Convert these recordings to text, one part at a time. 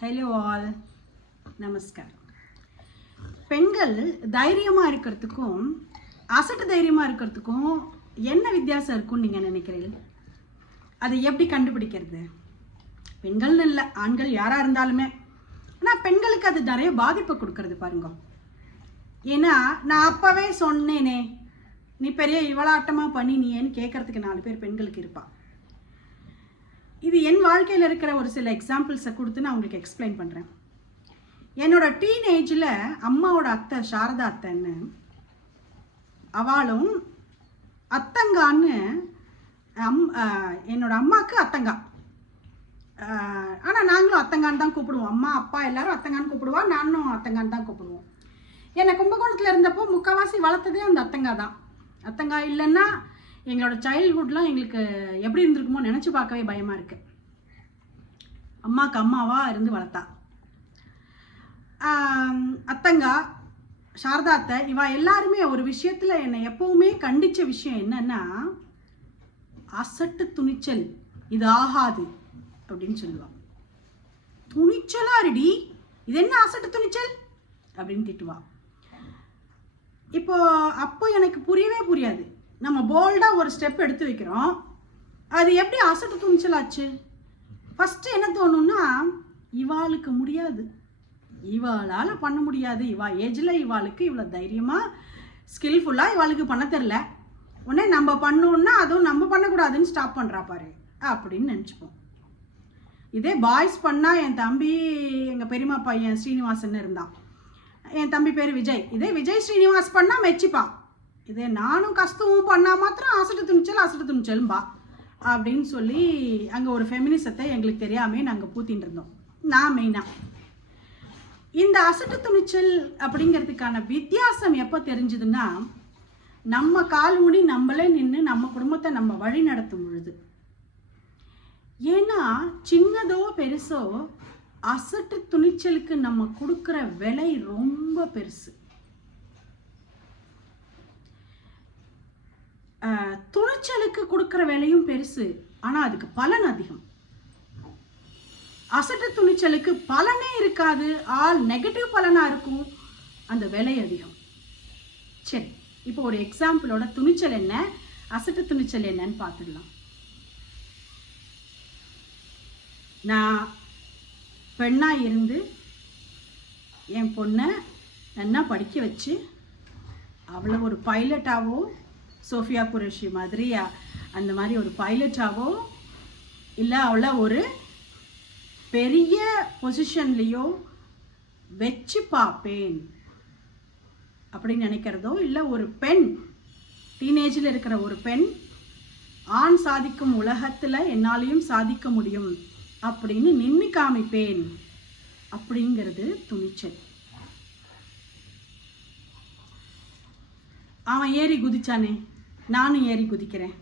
Hello all நமஸ்காரம் பெண்கள் தைரியமாக இருக்கிறதுக்கும் அசட்டு தைரியமாக இருக்கிறதுக்கும் என்ன வித்தியாசம் இருக்கும்னு நீங்கள் நினைக்கிறீங்க அதை எப்படி கண்டுபிடிக்கிறது? பெண்கள்னு இல்லை ஆண்கள் யாராக இருந்தாலுமே. ஆனால் பெண்களுக்கு அது நிறைய பாதிப்பை கொடுக்கறது பாருங்க. ஏன்னா நான் அப்போவே சொன்னேனே நீ பெரிய இவளாட்டமாக பண்ணினியேன்னு கேட்கறதுக்கு நாலு பேர் பெண்களுக்கு இருப்பாள் இது என் வாழ்க்கையில் இருக்கிற ஒரு சில எக்ஸாம்பிள்ஸை கொடுத்து நான் உங்களுக்கு எக்ஸ்பிளைன் பண்ணுறேன் என்னோட டீனேஜில் அம்மாவோட அத்தை சாரதா அத்தைன்னு அவளும் அத்தங்கான்னு அம் என்னோட அம்மாவுக்கு அத்தங்கா. ஆனால் நாங்களும் அத்தங்கான்னு தான் கூப்பிடுவோம். அம்மா அப்பா எல்லாரும் அத்தங்கான்னு கூப்பிடுவா நானும் அத்தங்கான்னு தான் கூப்பிடுவோம். என்னை கும்பகோணத்தில் இருந்தப்போ முக்கால்வாசி வளர்த்ததே அந்த அத்தங்கா தான் அத்தங்கா இல்லைன்னா எங்களோட சைல்ட்ஹுட்லாம் எங்களுக்கு எப்படி இருந்திருக்குமோ நினச்சி பார்க்கவே பயமாக இருக்குது அம்மாவுக்கு அம்மாவா இருந்து வளர்த்தா. அத்தங்கா சாரதா அத்தை இவ எல்லாருமே ஒரு விஷயத்தில் என்னை எப்பவுமே கண்டித்த விஷயம் என்னன்னா அசட்டு துணிச்சல். இது ஆகாது அப்படின்னு சொல்லுவாள் துணிச்சலா ரெடி இது என்ன அசட்டு துணிச்சல்? அப்படின்னு திட்டுவா. இப்போ அப்போ எனக்கு புரியவே புரியாது. நம்ம போல்டாக ஒரு ஸ்டெப் எடுத்து வைக்கிறோம். அது எப்படி அசட்டு துணிச்சலாச்சு? ஃபஸ்ட்டு என்ன தோணுன்னா இவாளுக்கு முடியாது. இவாளால் பண்ண முடியாது. இவா ஏஜில் இவாளுக்கு இவ்வளோ தைரியமாக ஸ்கில்ஃபுல்லாக இவாளுக்கு பண்ண தெரில உடனே நம்ம பண்ணோன்னா அதுவும் நம்ம பண்ணக்கூடாதுன்னு ஸ்டாப் பண்ணுறா பாரு. அப்படின்னு நினச்சிப்போம். இதே பாய்ஸ் பண்ணால் என் தம்பி எங்கள் பெரியமா பையன் ஸ்ரீனிவாசன் இருந்தான். என் தம்பி பேர் விஜய். இதே விஜய் ஸ்ரீனிவாஸ் பண்ணால் மெச்சிப்பான் இதே நானும் கஷ்டமும் பண்ணால் மாத்திரம் அசட்டு துணிச்சல் அசட்டு துணிச்சலும்பா. அப்படின்னு சொல்லி அங்கே ஒரு ஃபெமினிசத்தை எங்களுக்கு தெரியாமே நாங்கள் பூத்தின்னு இருந்தோம். நான் மெயினாக இந்த அசட்டு துணிச்சல் அப்படிங்கிறதுக்கான வித்தியாசம் எப்போ தெரிஞ்சதுன்னா நம்ம கால் ஊனி நம்மளே நின்று நம்ம குடும்பத்தை நம்ம வழி நடத்தும் பொழுது. ஏன்னா சின்னதோ பெருசோ அசட்டு துணிச்சலுக்கு நம்ம கொடுக்குற விலை ரொம்ப பெருசு. துணிச்சலுக்கு கொடுக்குற விலையும் பெருசு ஆனால் அதுக்கு பலன் அதிகம். அசட்டு துணிச்சலுக்கு பலனே இருக்காது ஆல் நெகட்டிவ் பலனாக இருக்கும் அந்த விலை அதிகம். சரி இப்போ ஒரு எக்ஸாம்பிளோட துணிச்சல் என்ன அசட்டு துணிச்சல் என்னன்னு பார்த்துடலாம். நான் பெண்ணாக இருந்து என் பொண்ணை நல்லா படிக்க வச்சு அவளை ஒரு பைலட்டாவோ சோஃபியா குரேஷி மாதிரி அந்த மாதிரி ஒரு பைலட்டாவோ இல்லை அவளை ஒரு பெரிய பொசிஷன்லேயோ வச்சு பார்ப்பேன் அப்படின்னு நினைக்கிறதோ இல்லை ஒரு பெண் டீனேஜில் இருக்கிற ஒரு பெண் ஆண் சாதிக்கும் உலகத்தில் என்னாலையும் சாதிக்க முடியும் அப்படின்னு நின்று காமிப்பேன் அப்படிங்கிறது துணிச்சல். அவன் ஏறி குதிச்சானே. நானும் ஏறி குதிக்கிறேன்.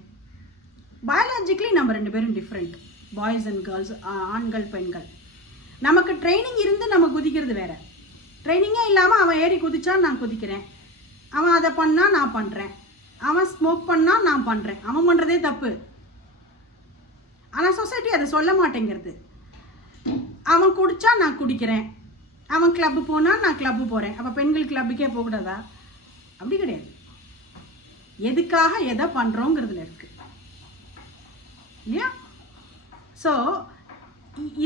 பயாலஜிக்கலி நம்ம ரெண்டு பேரும் டிஃப்ரெண்ட் பாய்ஸ் அண்ட் கேர்ள்ஸ் ஆண்கள் பெண்கள். நமக்கு ட்ரைனிங் இருந்து நம்ம குதிக்கிறது வேற. ட்ரைனிங்கே இல்லாமல் அவன் ஏறி குதிச்சா நான் குதிக்கிறேன். அவன் அதை பண்ணால் நான் பண்ணுறேன் அவன் ஸ்மோக் பண்ணால் நான் பண்ணுறேன் அவன் பண்ணுறதே தப்பு. ஆனால் சொசைட்டி அதை சொல்ல மாட்டேங்கிறது. அவன் குடித்தா நான் குடிக்கிறேன். அவன் கிளப்பு போனால் நான் கிளப்பு போகிறேன் அப்போ பெண்கள் கிளப்புக்கே போகக்கூடாதா? அப்படி கிடையாது. எதுக்காக எதை பண்ணுறோங்கிறதுல இருக்கு. இல்லையா? ஸோ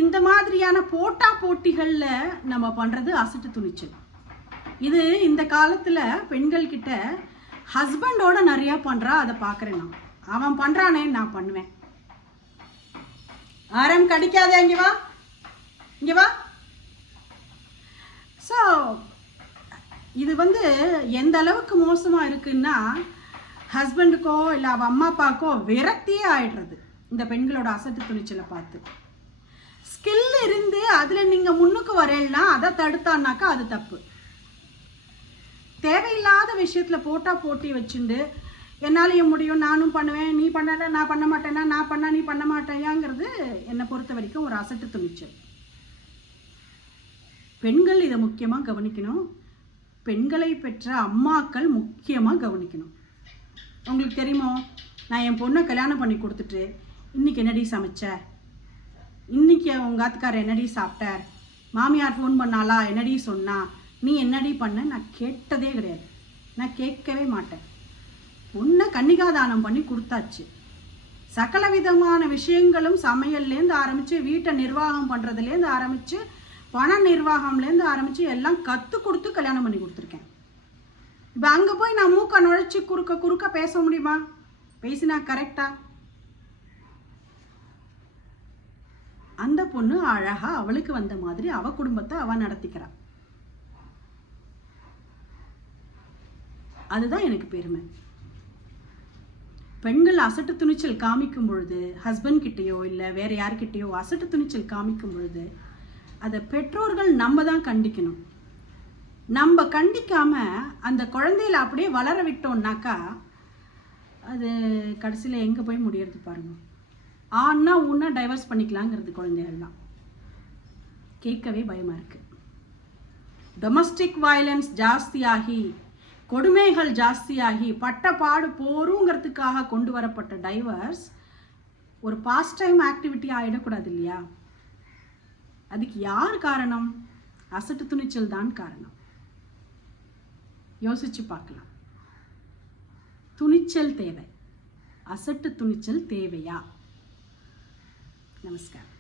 இந்த மாதிரியான போட்டா போட்டிகளில் நம்ம பண்ணுறது அசட்டு துணிச்சல். இது இந்த காலத்தில் பெண்கள்கிட்ட ஹஸ்பண்டோட நிறையா பண்ணுறா அதை பார்க்குறேன் நான். அவன் பண்ணுறானே நான் பண்ணுவேன். ஆரம் கடிக்காதே இங்கே வா. இங்கே வா. ஸோ இது வந்து எந்த அளவுக்கு மோசமாக இருக்குன்னா ஹஸ்பண்டுக்கோ இல்லை அவள் அம்மா அப்பாவுக்கோ விரக்தியே ஆயிடுறது. இந்த பெண்களோட அசட்டு துணிச்சலை பார்த்து. ஸ்கில் இருந்து அதில் நீங்கள் முன்னுக்கு வரலன்னா அதை தடுத்தான்னாக்கா அது தப்பு. தேவையில்லாத விஷயத்தில் போட்டால் போட்டி வச்சுண்டு என்னாலையும் முடியும் நானும் பண்ணுவேன் நீ பண்ணல நான் பண்ண மாட்டேன்னா நான் பண்ணால் நீ பண்ண மாட்டேயாங்கிறது என்னை பொறுத்த வரைக்கும் ஒரு அசட்டு துணிச்சல். பெண்கள் இதை முக்கியமாக கவனிக்கணும். பெண்களை பெற்ற அம்மாக்கள் முக்கியமாக கவனிக்கணும். உங்களுக்கு தெரியுமோ? நான் என் பொண்ணை கல்யாணம் பண்ணி கொடுத்துட்டு இன்னைக்கு என்னடி சமைச்ச? இன்னைக்கு உங்கள் ஆத்துக்கார் என்னடி சாப்பிட்டார்? மாமியார் ஃபோன் பண்ணாலா என்னடி சொன்னா? நீ என்னடி பண்ண? நான் கேட்டதே கிடையாது. நான் கேட்கவே மாட்டேன். பொண்ணை கன்னிகாதானம் பண்ணி கொடுத்தாச்சு. சகல விதமான விஷயங்களும் சமையல்லேருந்து ஆரம்பித்து வீட்டை நிர்வாகம் பண்ணுறதுலேருந்து ஆரம்பித்து பண நிர்வாகம்லேருந்து ஆரம்பித்து எல்லாம் கற்றுக் கொடுத்து கல்யாணம் பண்ணி கொடுத்துருக்கேன். இப்போ அங்கே போய் நான் மூக்க நுழைச்சி குறுக்க குறுக்க பேச முடியுமா? பேசினா கரெக்டா அந்த பொண்ணு அழகா அவளுக்கு வந்த மாதிரி அவ குடும்பத்தை அவ நடத்திக்கிறா. அதுதான் எனக்கு பெருமை. பெண்கள் அசட்டு துணிச்சல் காமிக்கும் பொழுது ஹஸ்பண்ட் கிட்டேயோ இல்லை வேற யார்கிட்டயோ அசட்டு துணிச்சல் காமிக்கும் பொழுது அதை பெற்றோர்கள் நம்ம தான் கண்டிக்கணும். நம்ம கண்டிக்காம அந்த குழந்தையில அப்படியே வளர விட்டோம்னாக்கா அது கடைசியில் எங்கே போய் முடியறது பாருங்க. ஆனா உன்னா டைவர்ஸ் பண்ணிக்கலாங்கிறது குழந்தைகள்லாம். கேட்கவே பயமாக இருக்கு. டொமஸ்டிக் வயலன்ஸ் ஜாஸ்தியாகி கொடுமைகள் ஜாஸ்தியாகி பட்டப்பாடு போருங்கிறதுக்காக கொண்டு வரப்பட்ட டைவர்ஸ் ஒரு பாஸ்ட் டைம் ஆக்டிவிட்டி ஆகிடக்கூடாது இல்லையா? அதுக்கு யார் காரணம்? அசட்டு துணிச்சல் தான் காரணம். யோசிச்சு பார்க்கலாம். துணிச்சல் தேவை. அசட்டு துணிச்சல் தேவையா? நமஸ்காரம்.